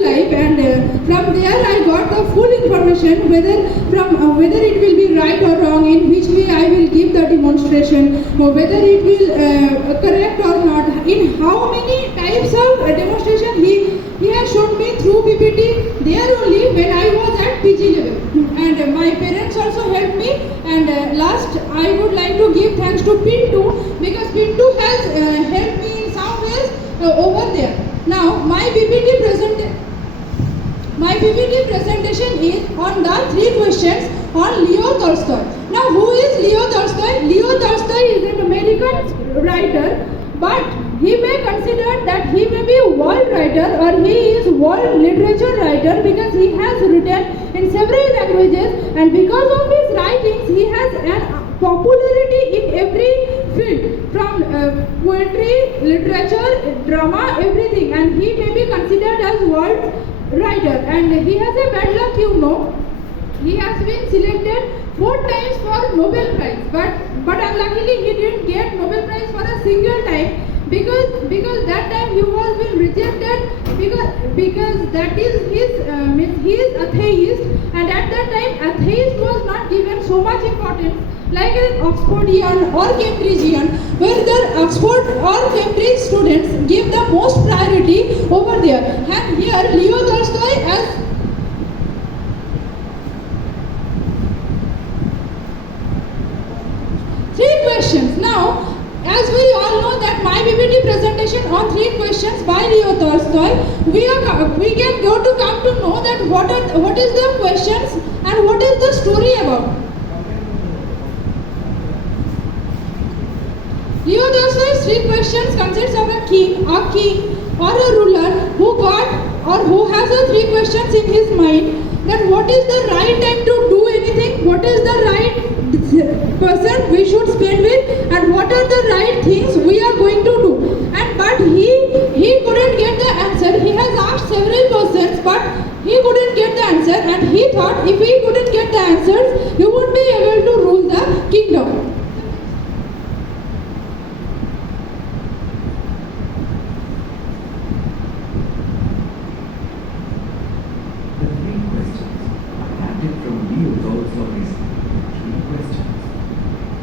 life, and from there I got the full information whether it will be right or wrong, in which way I will give the demonstration, or whether it will correct or not, in how many types of demonstration he has shown me through PPT there only when I was at PG level. And my parents also helped me, and last I would like to give thanks to Pintu, because Pintu has helped me in some ways over there. Now my PPT presentation is on the 3 questions on Leo Tolstoy. Now who is Leo Tolstoy? Leo Tolstoy is an American writer, but he may consider that he may be a world writer, or he is world literature writer, because he has written in several languages, and because of his writings he has an popularity in every field, from poetry, literature, drama, everything, and he may be considered as world writer. And he has a bad luck, you know. He has been selected 4 times for Nobel Prize, but unluckily he didn't get Nobel Prize for a single time, because that time he was being rejected, because that is he is atheist, and at that time atheist was not given so much importance like an Oxfordian or Cambridgian, where the Oxford or Cambridge students give the most priority over there. And here Leo Tolstoy as 3 questions. Now, as we all know that my PPT presentation on 3 questions by Leo Tolstoy, we can come to know that what is the questions and what is the story about. Leo Tolstoy's 3 questions consists of a king or a ruler who has a 3 questions in his mind, that what is the right time to do anything, what is the right person we should spend with, and what are the right things we are going to do. But he couldn't get the answer. He has asked several persons, but he couldn't get the answer, and he thought if he couldn't get the answers, he would be able to rule the kingdom.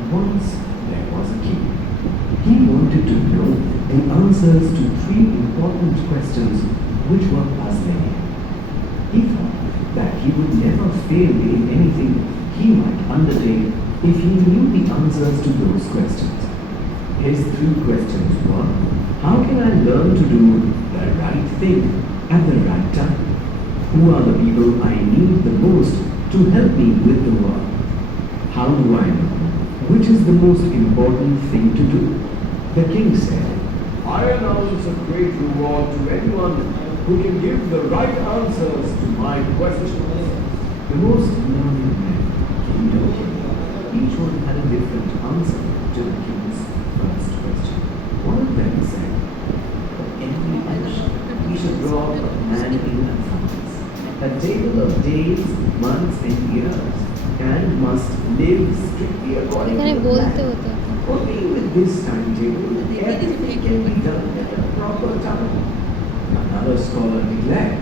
Once there was a king. He wanted to know the answers to 3 important questions which were puzzling him. He thought that he would never fail in anything he might undertake if he knew the answers to those questions. His 3 questions were: how can I learn to do the right thing at the right time? Who are the people I need the most to help me with the work? How do I know which is the most important thing to do? The king said, I announce a great reward to anyone who can give the right answers to my questions. The most learned men came to him. Each one had a different answer to the king's first question. One of them said, for every action, we should draw a man in advance, a table of days, months, and years, and must live strictly according to the plan. Only with this timetable, everything can be done at a proper time. Another scholar declared,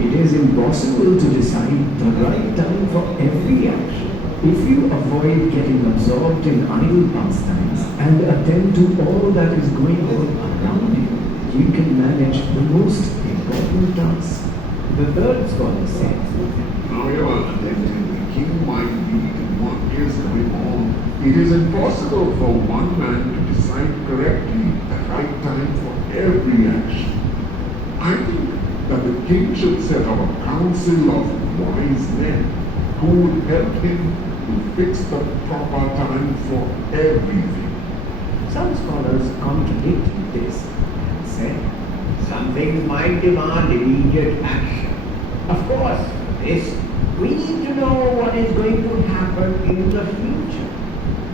it is impossible to decide the right time for every action. If you avoid getting absorbed in idle pastimes and attend to all that is going on around you, you can manage the most important tasks. The third scholar said, however attentive the king might be in what is going on, it is impossible for one man to decide correctly the right time for every action. I think that the king should set up a council of wise men who would help him to fix the proper time for everything. Some scholars contradicted this and said, some things might demand immediate action. Of course, for this, we need to know what is going to happen in the future.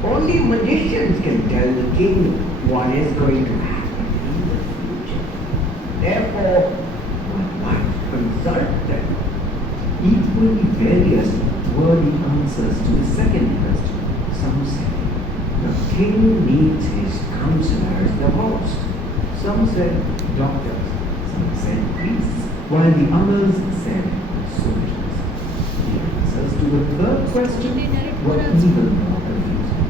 Only magicians can tell the king what is going to happen in the future. Therefore, one might consult them. Equally various were the answers to the second question. Some said, the king needs his counselors the most. Some said doctors, some said priests, while the others said soldiers. The answers to the third question were even more confusing.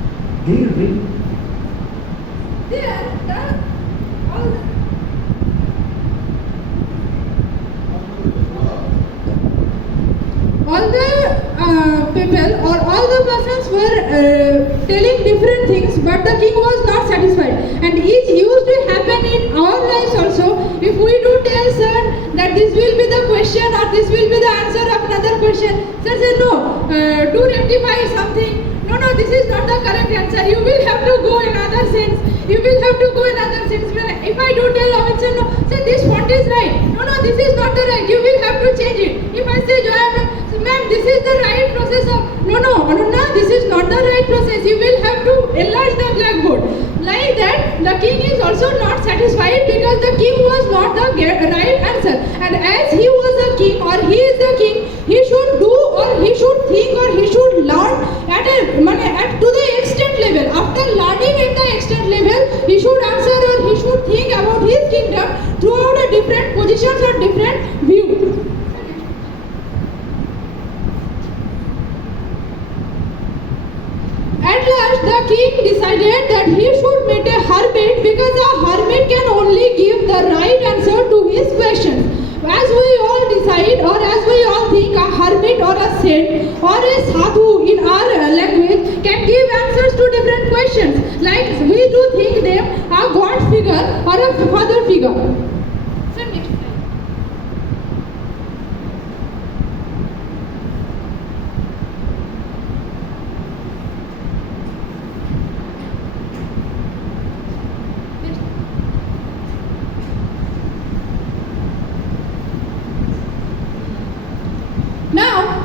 They really There, all the people or all the persons were telling different things, but the king was not satisfied. And it used to happen in our lives also. If we do tell sir that this will be the question or this will be the answer of another question, sir said no, do rectify something. No, this is not the correct answer. You will have to go in other sense. You will have to go in other sense. If I do tell Amit sir, no, sir, this font is right. No, this is not the right. You will have to change it. If I say Joya ma'am, this is the right process of, no, Anuna, this is not the right process. You will have to enlarge the blackboard. Like that, the king is also not satisfied because the king was not the right answer. And as he was the king or he is the king, he should do or he should think or he should learn to the extent level. After learning at the extent level, he should answer or he should think about his kingdom throughout the different positions or different views. At last, the king decided that he should meet a hermit because a hermit can only give the right answer to his questions. As we all decide or as we all think, a hermit or a saint or a sadhu in our language can give answers to different questions. Like we do think them a god figure or a father figure. Sir, next slide. Now,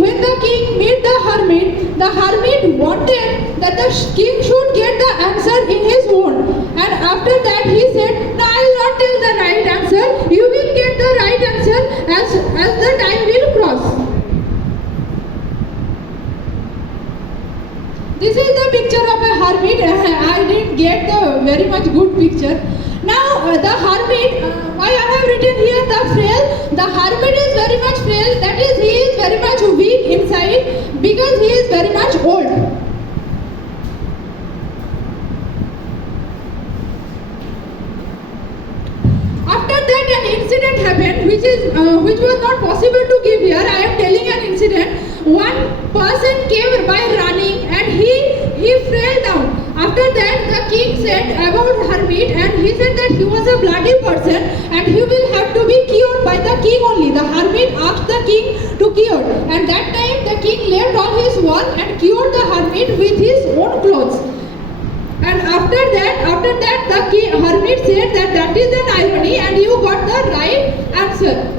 when the king met the hermit wanted that the king should get the answer in his own. And after that he said, no, I will not tell the right answer. You will get the right answer as the time will cross. This is the picture of a hermit. I didn't get the very much good picture. Now the hermit, why I have written here the frail. The hermit is very much frail. That is, he is very much weak inside because he is very much old. After that, an incident happened, which was not possible to give here. I am telling an incident. One person came by running and he fell down. After that, the king said about hermit, and he said that he was a bloody person and he will have to be cured by the king only. The hermit asked the king to cure, and that time the king left all his work and cured the hermit with his own clothes. And after that the hermit said that is an irony and you got the right answer.